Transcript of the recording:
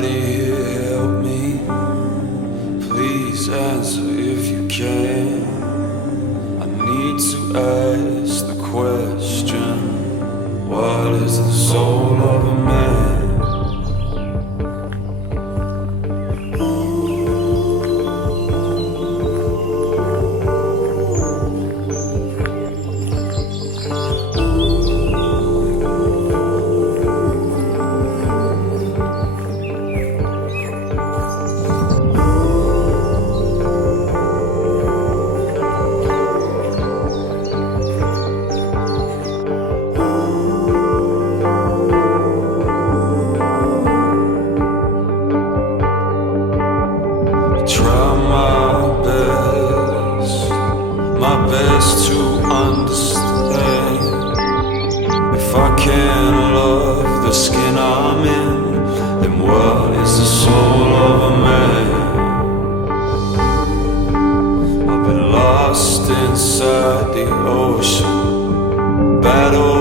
Somebody here help me. Please answer if you can. I need to ask the question, what is the soul of a man? Try my best to understand. If I can't love the skin I'm in, then what is the soul of a man? I've been lost inside the ocean, battle